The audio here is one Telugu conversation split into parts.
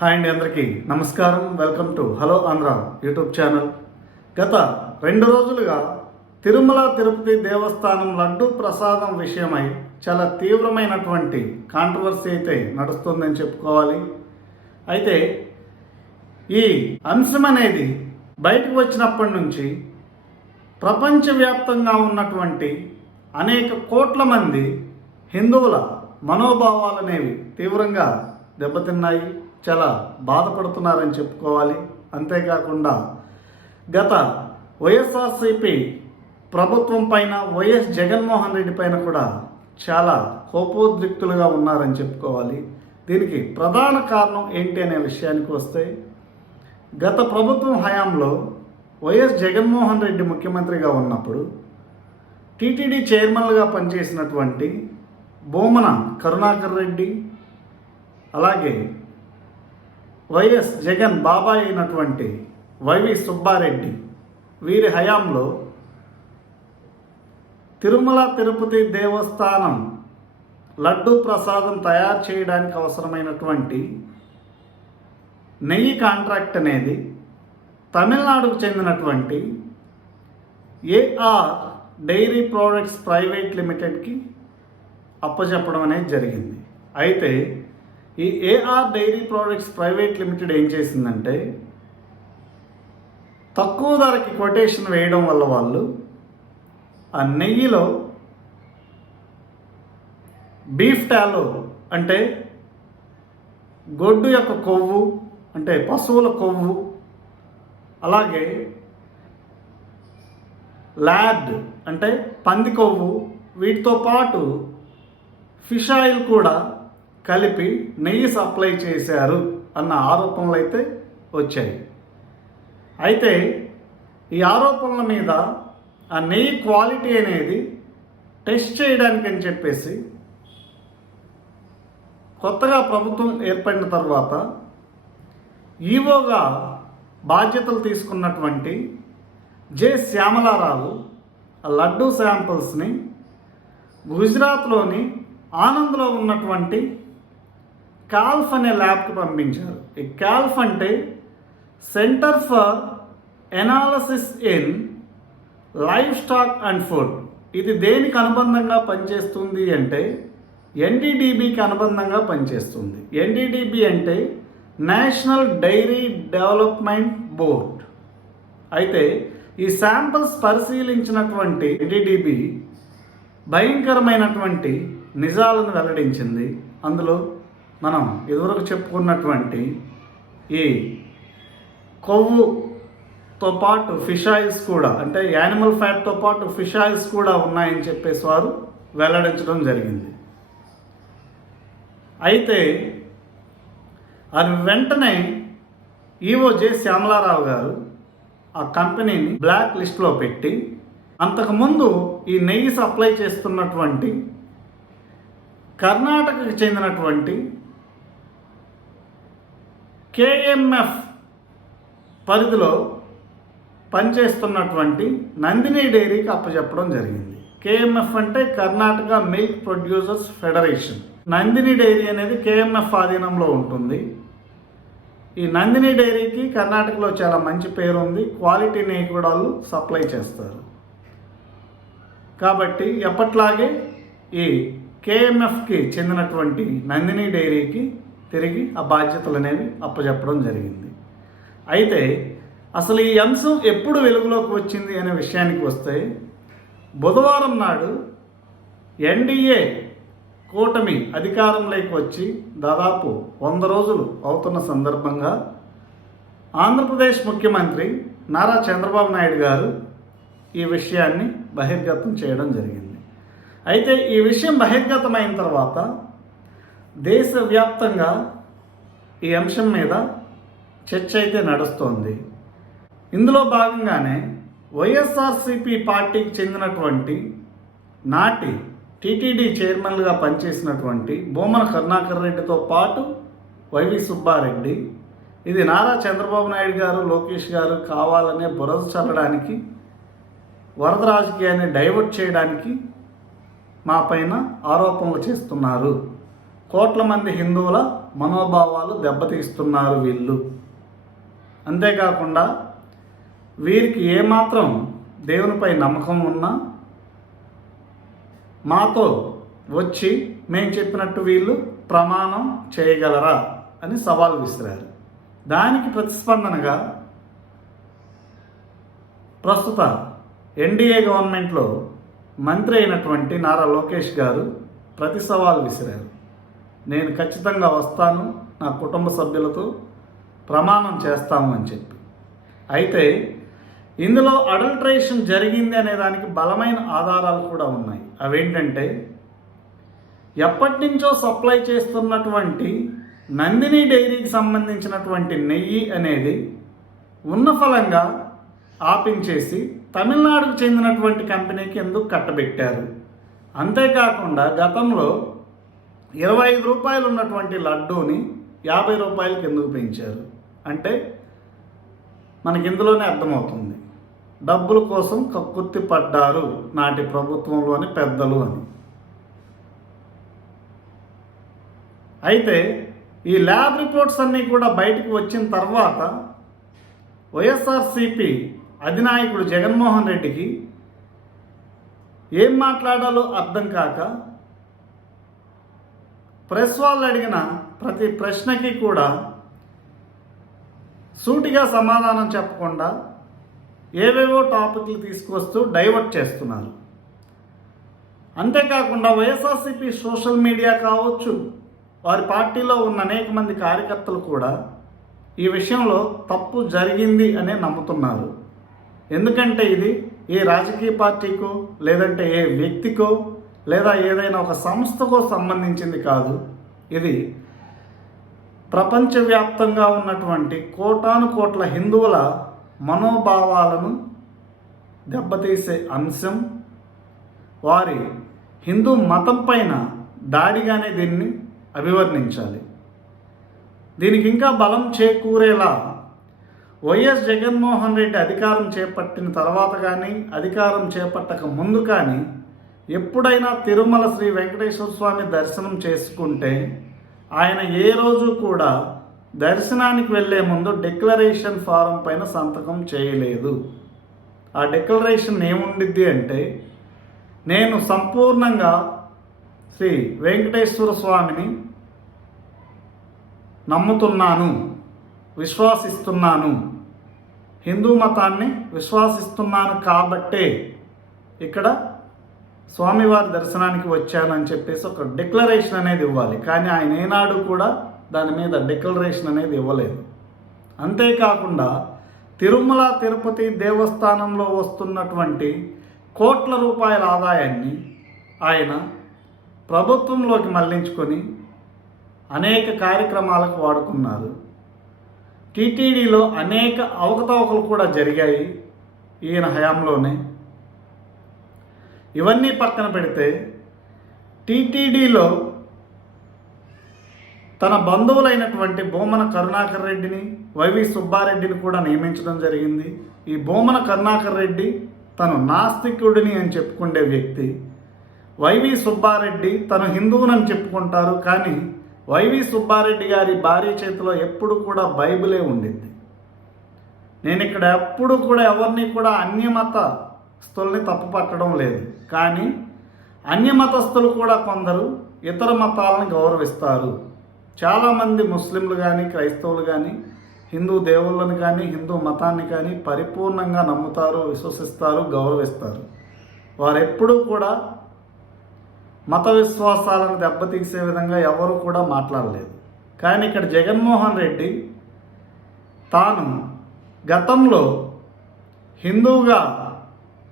హాయ్ అండి అందరికీ. నమస్కారం. Welcome to hello Andhra YouTube channel. గత రెండు రోజులుగా తిరుమల తిరుపతి దేవస్థానం లడ్డు ప్రసాదం విషయమై చాలా తీవ్రమైనటువంటి కాంట్రవర్సీ అయితే నడుస్తుందని చెప్పుకోవాలి. అయితే ఈ అంశం అనేది బయటకు వచ్చినప్పటి నుంచి ప్రపంచవ్యాప్తంగా ఉన్నటువంటి అనేక కోట్ల మంది హిందువుల మనోభావాలనేవి తీవ్రంగా దెబ్బతిన్నాయి. చాలా బాధపడుతున్నారని చెప్పుకోవాలి. అంతేకాకుండా గత వైఎస్ఆర్సిపి ప్రభుత్వం పైన వైఎస్ జగన్మోహన్ రెడ్డి పైన కూడా చాలా కోపోద్రిక్తులుగా ఉన్నారని చెప్పుకోవాలి. దీనికి ప్రధాన కారణం ఏంటి అనే విషయానికి వస్తే గత ప్రభుత్వం హయాంలో వైఎస్ జగన్మోహన్ రెడ్డి ముఖ్యమంత్రిగా ఉన్నప్పుడు టీటీడీ చైర్మన్లుగా పనిచేసినటువంటి బోమన కరుణాకర్ రెడ్డి అలాగే వైఎస్ జగన్ బాబాయ్ అయినటువంటి వైవి సుబ్బారెడ్డి వీరి హయాంలో తిరుమల తిరుపతి దేవస్థానం లడ్డూ ప్రసాదం తయారు చేయడానికి అవసరమైనటువంటి నెయ్యి కాంట్రాక్ట్ అనేది తమిళనాడుకు చెందినటువంటి ఏఆర్ డైరీ ప్రోడక్ట్స్ ప్రైవేట్ లిమిటెడ్కి అప్పచెప్పడం అనేది జరిగింది. అయితే ఈ AR dairy products private limited ఏం చేసిందంటే తక్కువ ధరకి కొటేషన్ వేయడం వల్ల వాళ్ళు ఆ నెయ్యిలో బీఫ్ టాలో అంటే గొడ్డు యొక్క కొవ్వు అంటే పశువుల కొవ్వు అలాగే ల్యాడ్ అంటే పంది కొవ్వు వీటితో పాటు ఫిష్ ఆయిల్ కూడా కలిపి నెయ్యి సప్లై చేశారు అన్న ఆరోపణలు అయితే వచ్చాయి. అయితే ఈ ఆరోపణల మీద ఆ నెయ్యి క్వాలిటీ అనేది టెస్ట్ చేయడానికి అని చెప్పేసి కొత్తగా ప్రభుత్వం ఏర్పడిన తర్వాత ఈవోగా బాధ్యతలు తీసుకున్నటువంటి జె శ్యామలారావు లడ్డూ శాంపిల్స్ని గుజరాత్లోని ఆనంద్లో ఉన్నటువంటి కాల్ఫ్ అనే ల్యాబ్కి పంపించారు. ఈ కాల్ఫ్ అంటే centre for analysis in life stock and food. ఇది దేనికి అనుబంధంగా పనిచేస్తుంది అంటే ఎన్డీడీబీకి అనుబంధంగా పనిచేస్తుంది. ఎన్డీడీబీ అంటే నేషనల్ డైరీ డెవలప్మెంట్ బోర్డ్. అయితే ఈ శాంపిల్స్ పరిశీలించినటువంటి ఎన్డీడీబీ భయంకరమైనటువంటి నిజాలను వెల్లడించింది. అందులో మనం ఇదివరకు చెప్పుకున్నటువంటి ఈ కొవ్వుతో పాటు ఫిష్ ఆయిల్స్ కూడా అంటే యానిమల్ ఫ్యాట్తో పాటు ఫిష్ ఆయిల్స్ కూడా ఉన్నాయని చెప్పేసి వారు వెల్లడించడం జరిగింది. అయితే అది వెంటనే ఈవో జె శ్యామలారావు గారు ఆ కంపెనీని బ్లాక్ లిస్ట్లో పెట్టి అంతకుముందు ఈ నెయ్యి సప్లై చేస్తున్నటువంటి కర్ణాటకకు చెందినటువంటి కేఎంఎఫ్ పరిధిలో పనిచేస్తున్నటువంటి నందిని డైరీకి అప్పచెప్పడం జరిగింది. కేఎంఎఫ్ అంటే Karnataka milk producers federation. Nandini dairy అనేది కేఎంఎఫ్ ఆధీనంలో ఉంటుంది. ఈ నందిని డైరీకి కర్ణాటకలో చాలా మంచి పేరు ఉంది. క్వాలిటీ నెయ్యి కూడా వాళ్ళు సప్లై చేస్తారు. కాబట్టి ఎప్పట్లాగే ఈ కేఎంఎఫ్కి చెందినటువంటి నందిని డైరీకి తిరిగి ఆ బాధ్యతలు అనేవి అప్పచెప్పడం జరిగింది. అయితే అసలు ఈ అంశం ఎప్పుడు వెలుగులోకి వచ్చింది అనే విషయానికి వస్తే బుధవారం నాడు ఎన్డీఏ కూటమి అధికారంలోకి వచ్చి దాదాపు వంద రోజులు అవుతున్న సందర్భంగా ఆంధ్రప్రదేశ్ ముఖ్యమంత్రి నారా చంద్రబాబు నాయుడు గారు ఈ విషయాన్ని బహిర్గతం చేయడం జరిగింది. అయితే ఈ విషయం బహిర్గతమైన తర్వాత దేశవ్యాప్తంగా ఈ అంశం మీద చర్చ అయితే నడుస్తోంది. ఇందులో భాగంగానే వైఎస్ఆర్సిపి పార్టీకి చెందినటువంటి నాటి టీటీడీ చైర్మన్గా పనిచేసినటువంటి బొమ్మన కరుణాకర్ రెడ్డితో పాటు వైవి సుబ్బారెడ్డి ఇది నారా చంద్రబాబు నాయుడు గారు లోకేష్ గారు కావాలనే బురద చల్లడానికి వరద రాజకీయాన్ని డైవర్ట్ చేయడానికి మా పైన ఆరోపణలు చేస్తున్నారు. కోట్ల మంది హిందువుల మనోభావాలు దెబ్బతీస్తున్నారు వీళ్ళు. అంతేకాకుండా వీరికి ఏమాత్రం దేవునిపై నమ్మకం ఉన్నా మాతో వచ్చి మేము చెప్పినట్టు వీళ్ళు ప్రమాణం చేయగలరా అని సవాల్ విసిరారు. దానికి ప్రతిస్పందనగా ప్రస్తుత ఎన్డీఏ గవర్నమెంట్లో మంత్రి అయినటువంటి నారా లోకేష్ గారు ప్రతి సవాల్ విసిరారు. నేను ఖచ్చితంగా వస్తాను నా కుటుంబ సభ్యులతో ప్రమాణం చేస్తాము అని చెప్పి. అయితే ఇందులో అడల్ట్రేషన్ జరిగింది అనే దానికి బలమైన ఆధారాలు కూడా ఉన్నాయి. అవేంటంటే ఎప్పటి నుంచో సప్లై చేస్తున్నటువంటి నందిని డైరీకి సంబంధించినటువంటి నెయ్యి అనేది ఉన్న ఫలంగా ఆపించేసి తమిళనాడుకు చెందినటువంటి కంపెనీకి ఎందుకు కట్టబెట్టారు? అంతేకాకుండా గతంలో ఇరవై ఐదు రూపాయలు ఉన్నటువంటి లడ్డూని యాభై రూపాయలకి ఎందుకు పెంచారు? అంటే మనకి ఇందులోనే అర్థమవుతుంది. డబ్బుల కోసం కక్కుర్తి పడ్డారు నాటి ప్రభుత్వంలోని పెద్దలు అని. అయితే ఈ ల్యాబ్ రిపోర్ట్స్ అన్నీ కూడా బయటకు వచ్చిన తర్వాత వైఎస్ఆర్సిపి అధినాయకుడు జగన్మోహన్ రెడ్డికి ఏం మాట్లాడాలో అర్థం కాక ప్రెస్ వాళ్ళు అడిగిన ప్రతి ప్రశ్నకి కూడా సూటిగా సమాధానం చెప్పకుండా ఏవేవో టాపిక్లు తీసుకువస్తూ డైవర్ట్ చేస్తున్నారు. అంతేకాకుండా వైఎస్ఆర్సీపీ సోషల్ మీడియా కావచ్చు వారి పార్టీలో ఉన్న అనేక మంది కార్యకర్తలు కూడా ఈ విషయంలో తప్పు జరిగింది అనే నమ్ముతున్నారు. ఎందుకంటే ఇది ఏ రాజకీయ పార్టీకో లేదంటే ఏ వ్యక్తికో లేదా ఏదైనా ఒక సంస్థకు సంబంధించింది కాదు. ఇది ప్రపంచవ్యాప్తంగా ఉన్నటువంటి కోటాను కోట్ల హిందువుల మనోభావాలను దెబ్బతీసే అంశం. వారి హిందూ మతం పైన దాడిగానే దీన్ని అభివర్ణించాలి. దీనికి ఇంకా బలం చేకూరేలా వైఎస్ జగన్మోహన్ రెడ్డి అధికారం చేపట్టిన తర్వాత కానీ అధికారం చేపట్టక ముందు కానీ ఎప్పుడైనా తిరుమల శ్రీ వెంకటేశ్వర స్వామి దర్శనం చేసుకుంటే ఆయన ఏ రోజు కూడా దర్శనానికి వెళ్ళే ముందు డిక్లరేషన్ ఫారం పైన సంతకం చేయలేదు. ఆ డిక్లరేషన్ ఏముండిద్ది అంటే నేను సంపూర్ణంగా శ్రీ వెంకటేశ్వర స్వామిని నమ్ముతున్నాను విశ్వాసిస్తున్నాను హిందూ మతాన్ని విశ్వాసిస్తున్నాను కాబట్టే ఇక్కడ స్వామివారి దర్శనానికి వచ్చానని చెప్పేసి ఒక డిక్లరేషన్ అనేది ఇవ్వాలి. కానీ ఆయన ఏనాడు కూడా దాని మీద డిక్లరేషన్ అనేది ఇవ్వలేదు. అంతేకాకుండా తిరుమల తిరుపతి దేవస్థానంలో వస్తున్నటువంటి కోట్ల రూపాయల ఆదాయాన్ని ఆయన ప్రభుత్వంలోకి మళ్ళించుకొని అనేక కార్యక్రమాలకు వాడుకున్నారు. టీటీడీలో అనేక అవకతవకలు కూడా జరిగాయి ఈయన హయాంలోనే. ఇవన్నీ పక్కన పెడితే టీటీడీలో తన బంధువులైనటువంటి బోమన కరుణాకర్ రెడ్డిని వైవి సుబ్బారెడ్డిని కూడా నియమించడం జరిగింది. ఈ బోమన కరుణాకర్ రెడ్డి తను నాస్తికుడిని అని చెప్పుకునే వ్యక్తి. వైవి సుబ్బారెడ్డి తను హిందువునని చెప్పుకుంటారు కానీ వైవి సుబ్బారెడ్డి గారి భార్య చేతిలో ఎప్పుడు కూడా బైబిలే ఉండింది నేను ఇక్కడ ఎప్పుడు కూడా ఎవరిని కూడా అన్యమతస్తుల్ని తప్పు పట్టడం లేదు. కానీ అన్యమతస్తులు కూడా కొందరు ఇతర మతాలను గౌరవిస్తారు. చాలామంది ముస్లింలు కానీ క్రైస్తవులు కానీ హిందూ దేవుళ్ళని కానీ హిందూ మతాన్ని కానీ పరిపూర్ణంగా నమ్ముతారు విశ్వసిస్తారు గౌరవిస్తారు. వారెప్పుడూ కూడా మత విశ్వాసాలను దెబ్బతీసే విధంగా ఎవరు కూడా మాట్లాడలేదు. కానీ ఇక్కడ జగన్మోహన్ రెడ్డి తాను గతంలో హిందువుగా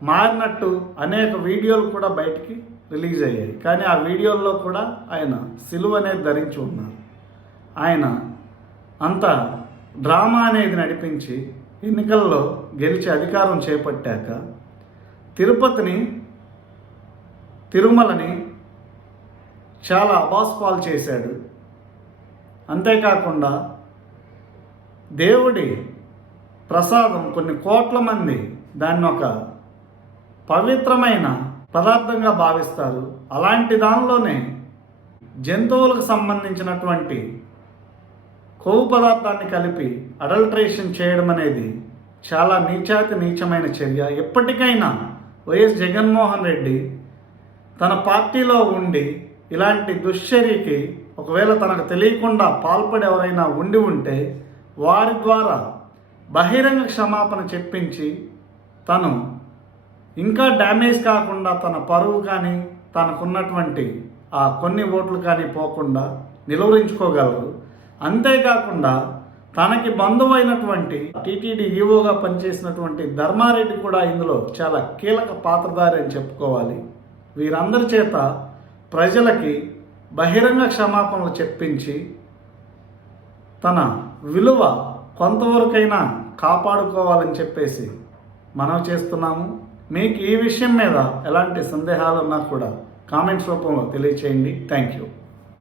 మారినట్టు అనేక వీడియోలు కూడా బయటికి రిలీజ్ అయ్యాయి. కానీ ఆ వీడియోల్లో కూడా ఆయన సిలువ అనేది ధరించి ఉన్నారు. ఆయన అంత డ్రామా అనేది నడిపించి ఎన్నికల్లో గెలిచి అధికారం చేపట్టాక తిరుపతిని తిరుమలని చాలా అబాస్పాలు చేశాడు. అంతేకాకుండా దేవుడి ప్రసాదం కొన్ని కోట్ల మంది దాన్ని ఒక పవిత్రమైన పదార్థంగా భావిస్తారు. అలాంటి దానిలోనే జంతువులకు సంబంధించినటువంటి కొవ్వు పదార్థాన్ని కలిపి అడల్ట్రేషన్ చేయడం అనేది చాలా నీచాతి నీచమైన చర్య. ఎప్పటికైనా వైఎస్ జగన్మోహన్ రెడ్డి తన పార్టీలో ఉండి ఇలాంటి దుశ్చర్యకి ఒకవేళ తనకు తెలియకుండా పాల్పడి ఎవరైనా ఉండి ఉంటే వారి ద్వారా బహిరంగ క్షమాపణ చెప్పించి తను ఇంకా డ్యామేజ్ కాకుండా తన పరువు కానీ తనకున్నటువంటి ఆ కొన్ని ఓట్లు కానీ పోకుండా నిలువరించుకోగలరు. అంతేకాకుండా తనకి బంధువైనటువంటి టీటీడీ ఈవోగా పనిచేసినటువంటి ధర్మారెడ్డి కూడా ఇందులో చాలా కీలక పాత్రధారి అని చెప్పుకోవాలి. వీరందరి చేత ప్రజలకి బహిరంగ క్షమాపణలు చెప్పించి తన విలువ కొంతవరకైనా కాపాడుకోవాలని చెప్పేసి మనం చేస్తున్నాము. మీకు ఈ విషయం మీద ఎలాంటి సందేహాలు ఉన్నా కూడా కామెంట్స్ రూపంలో తెలియచేయండి. Thank you.